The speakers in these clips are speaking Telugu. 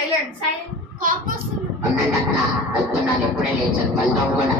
సైలెంట్ వెళ్తున్నాను ఎప్పుడే లేచాను వెళ్తాం కూడా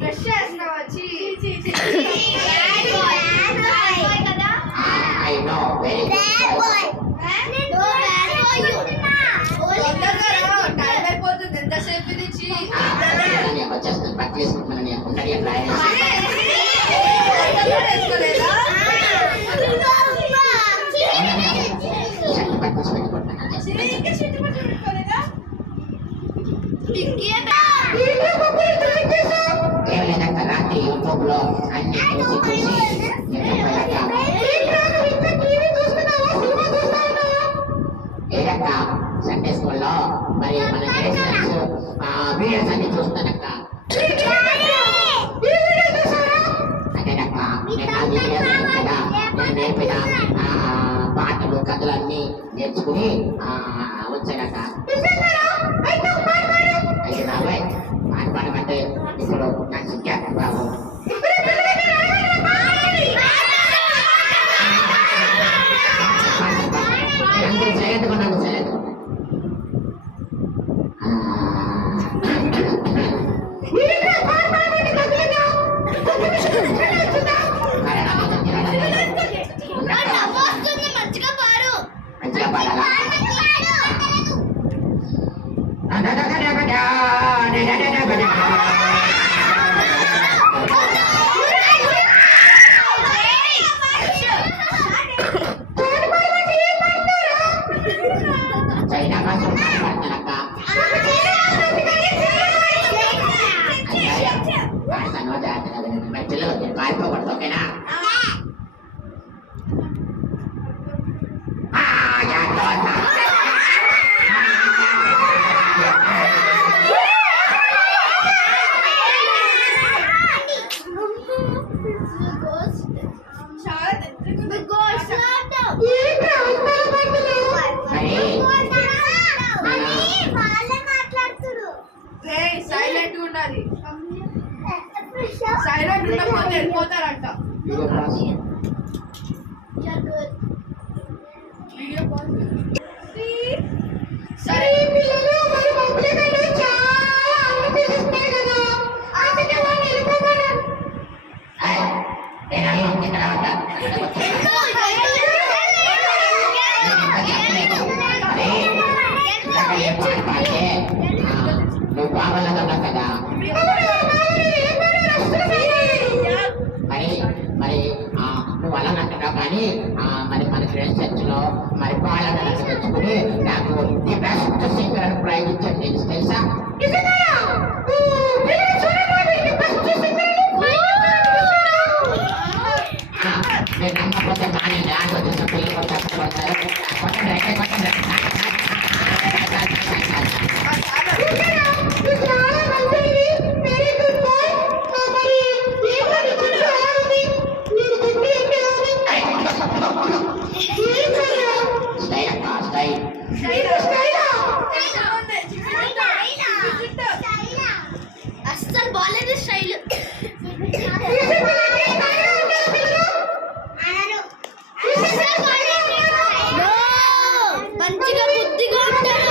బ్రష్ చేస్తున్నావు వచ్చి ఐ నో వెరీ టైం అయిపోతుంది ఎంతసేపు ఇది వచ్చేస్తాను బట్టలు వేసుకుంటున్నాను ఉండని వేసుకోలేదా రాత్రి యూట్యూబ్ లో అన్ని ఏదక్క సండే స్కూల్లో మరి మన వీడియోస్ అన్ని చూస్తానక్క అదేనక్క నేను నేర్పిన పాటలు కథలు అన్ని నేర్చుకుని వచ్చానక్క అయితే రాబాయ్ పాట పాడమంటే ఇప్పుడు నాకు సిగ్గాక బాబు అందరూ సైలెంట్గా ఉన్నాను సైలెంట్ మంచిగా పాడాలా చైనా భాష మాట్లాడతానక్క పిల్లలు పారిపోకూడదు ఓకేనా సైలెంట్ ఉండాలి సైలెంట్ ఉండకపోతే వెళ్ళిపోతారంట సరే పిల్లలు మరి మమ్మల్ని చాలా అనిపిస్తున్నాయి కదా అందుకే వాళ్ళు వెళ్ళిపోతారు నువ్వు బాగాలన్నా కదా మరి మరి నువ్వు అలా అంటున్నావు కానీ మరి మన ఫ్రెండ్స్ చర్చిలో మరి బాగాలన్నా తెచ్చుకుని నాకు ది బెస్ట్ సింగర్ అని ప్రయోగించాను నేను తెలుసా నేను నమ్మకపోతే మానే డాన్స్ వచ్చేసిన పిల్లలు కష్టపడతారు అస్సలు బాలేదు స్టైల్ మంచిగా బుద్ధిగా ఉంటారు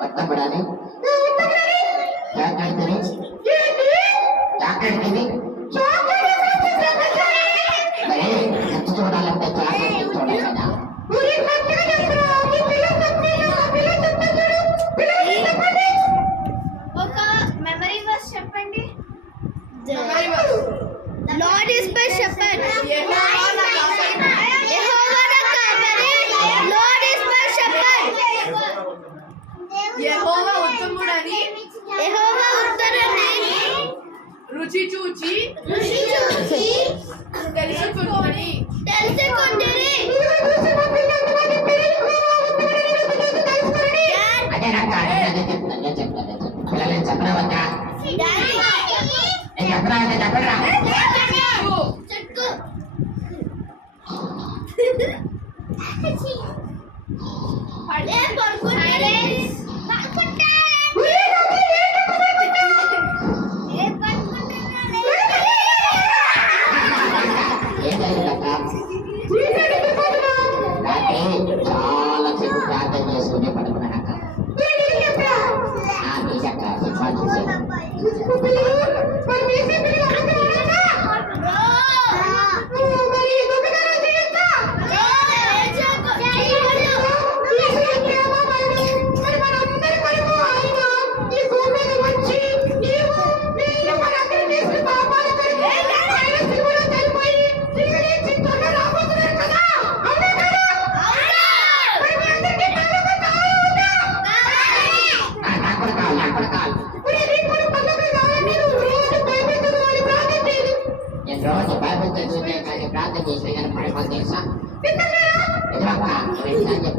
వద్దపడాలి జాగ్రత్తని జాగ్రత్తని మరి నచ్చి చూడాలంటే జాగ్రత్త చూడాలి కదా ఒక మెమరీ వర్స్ చెప్పండి లార్డ్ ఇస్ మై షెపర్డ్ యెహోవా నా కాపరి లార్డ్ ఇస్ మై షెపర్డ్ యెహోవా ఉత్తముడని రుచి చూచి తెలుసుకుంటుని అదే నాకు చెప్తాను పిల్లలు చెప్పరా వద్దా నేను చెప్పరా అంటే చెప్పరా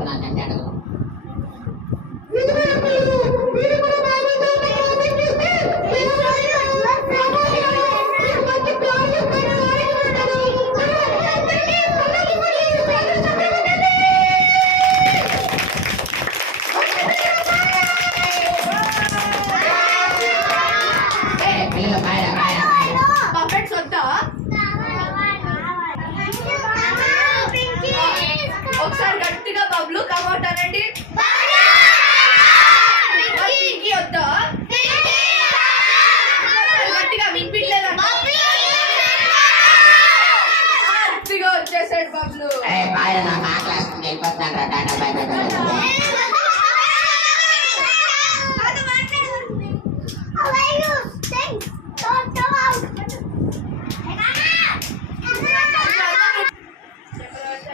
అడుగుతున్నానండి అడుగు. పిల్లలు బాయ్ బాయ్. పప్పెట్స్ వద్దా? ఒకసారి గట్టిగా బబ్లు కమౌట్ అనండి. పింకీ వద్దా? ఒకసారి గట్టిగా వినిపించలేదంట. గట్టిగా వచ్చేసాడు బబ్లు. బాయ్ నాకు ఆకలేస్తుంది వెళ్ళిపోతున్నాను రా. Tata bye bye bye.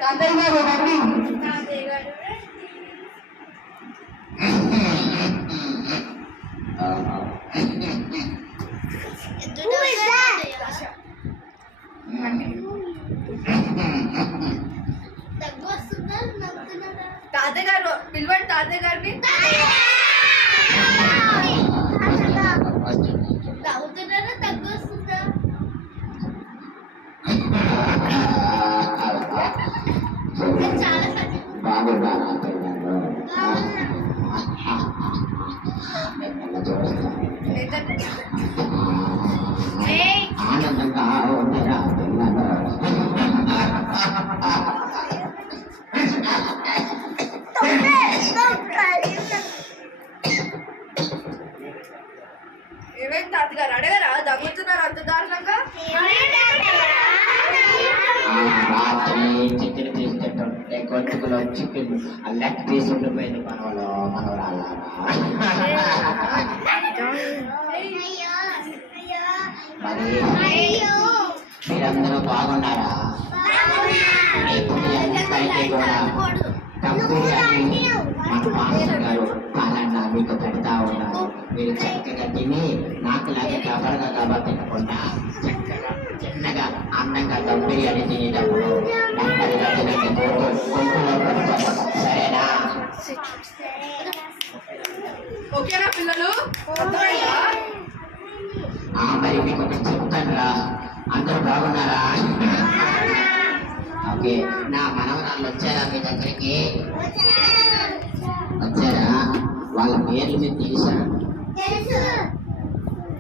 తాతయ్య గారు రండి. తాతయ్య గారు పిలవండి తాతయ్య గారిని. నవ్వుతున్నారా? తగ్గు వస్తుందా? చాలా ఆనందంగా ఉండరా పిల్లలు. ఏమైంది తాతగారు అడగరా? దగ్గుతున్నారు అంత దారుణంగా. రాత్రి చికెన్ తీసుకుంటుంటే కొట్టుకులో చికెన్ లెగ్ పీస్ ఉండిపోయింది మనవలో మనవరాల. మరి మీరందరూ బాగున్నారా? ఇప్పుడు ఎంతైతే కూడా కంపెనీ మన మాస్టర్ గారు పాలన్న మీకు పెడతా ఉన్నారు. మీరు చక్కగా తిని నాకు లాగా కబర్గా కబర్ తినకుండా చక్కగా చిన్నగా అందంగా దమ్ బిర్యానీ తినేటప్పుడు నెమ్మదిగా తినండి. కొంచెంలో పెడతాను సరేనా? ఓకేనా పిల్లలు? అర్థమైందా? మరి మీకు ఒకటి చెప్తాను రా. అందరూ బాగున్నారా? ఓకే. నా మనవరాళ్ళు వచ్చారా మీ దగ్గరికి? వచ్చారా? వాళ్ళ పేర్లు మీకు తెలుసా?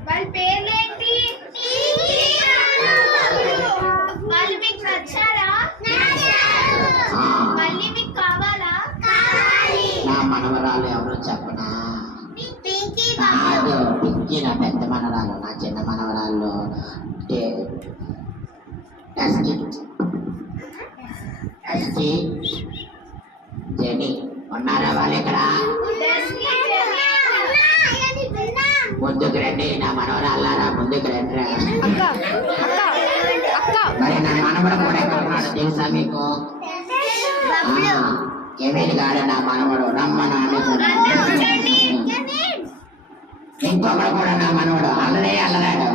వాళ్ళ పేర్లేంటి? వాళ్ళు మీకు నచ్చారా? మళ్ళీ మీకు కావాలా? నా మనవరాలు ఎవరో చెప్పనా? పింకీ కాదు, పింకీ నా పెద్ద మనవరాలు. నా చిన్న మనవరాళ్ళు జెనీ ఉన్నారా వాళ్ళు ఇక్కడ? ముందుకు రండి నా మనవరాళ్ళారా, ముందుకు రండి. మరి నా మనవడు కూడా ఎక్కడ ఉన్నాడు తెలుసా మీకు? కెమెల్ గారు నా మనవడు రమ్మను. ఇంకొకడు కూడా నా మనవడు అల్లరే అల్లరాడు.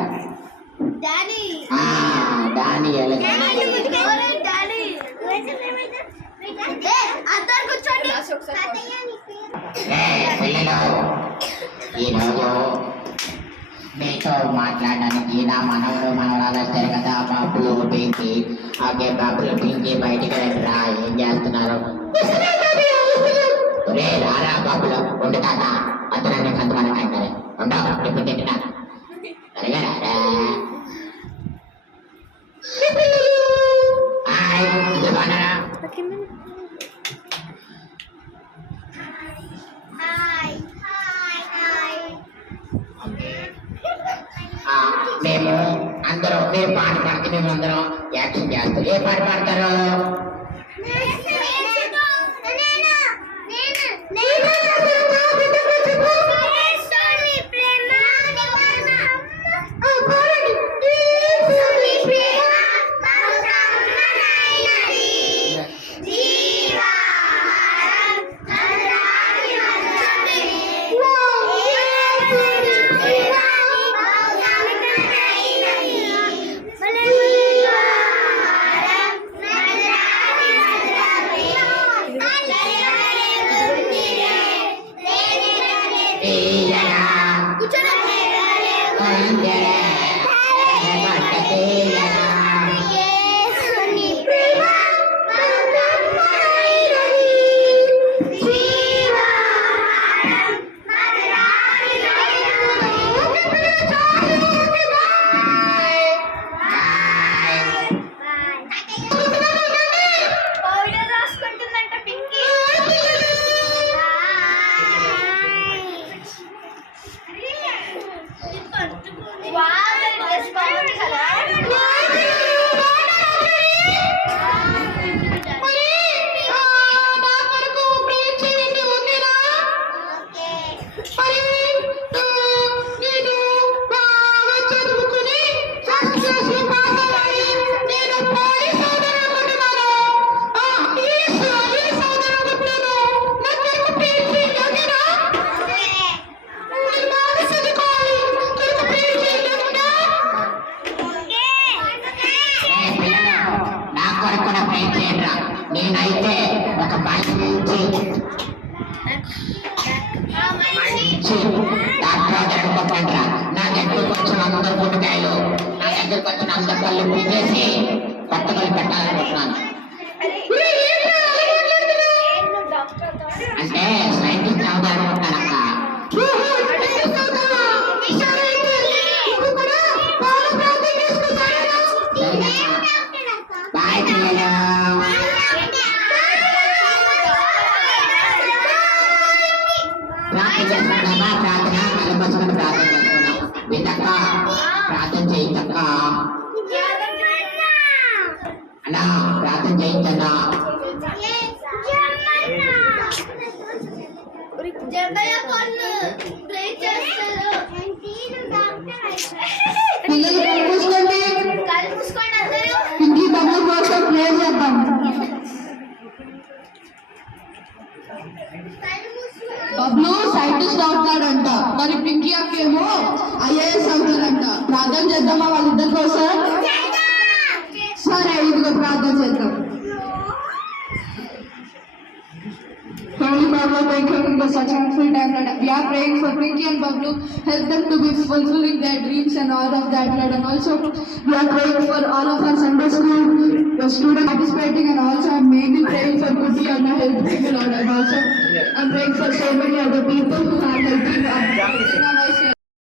దాని పిల్లలు ఈరోజు మీతో మాట్లాడడానికి నా మనవడు మనవరాలు వస్తారు కదా, బాబులు పింకీ. ఓకే బాబులు పింకీ బయటికి రండి రా. ఏం చేస్తున్నారు? రే రారా బాబులు ఉండు తాత అతను కంతమని అంటారు. ఉండవు ఇప్పుడు తింటున్నా సరిగా రారా. ఇది బాగున్నారా? మేము అందరం మీరు పాట పాడితే మేము అందరం యాక్షన్ చేస్తాం. ఏ పాట పాడతారు? నా ప్రాజెక్ట్ కొట్టండిరా. నా దగ్గరకు వచ్చిన అందరు పుట్టకాయలు నా దగ్గరకు వచ్చిన అందరు కళ్ళు పీకేసి కొత్త కళ్ళు పెట్టాలనుకుంటున్నాను. అంటే సైంటిస్ట్ అవుతారనుకుంటానక్క. బాయ్ పిల్లలు. ప్రార్థన చేసుకుందామా? ప్రార్థన కలపసుకుని ప్రార్థన చేసుకుందాం. వింటక్క ప్రార్థన చేయించక్క. అన్నా ప్రార్థన చేయించన్నా. పిల్లలు కలుపుకోండి. ఇంటి బొమ్మ కోసం ప్రే చేద్దాం. బబ్లు సైంటిస్ట్ అవుతాడంట, మరి పింకీ అక్కేమో ఐఏఎస్ అవుతాడంట. ప్రార్థన చేద్దామా వాళ్ళిద్దరి కోసం? సరే, ఇదిగో ప్రార్థన చేద్దాం. Holy Father, thank you for such a wonderful time, Lord. We are praying for Pinky and Bablu. Help them to be fulfilling their dreams and all of that, Lord. And also, we are praying for all of our Sunday school students participating, and also I'm mainly praying for Kutty and her helping, Lord. And also, I'm praying for so many other people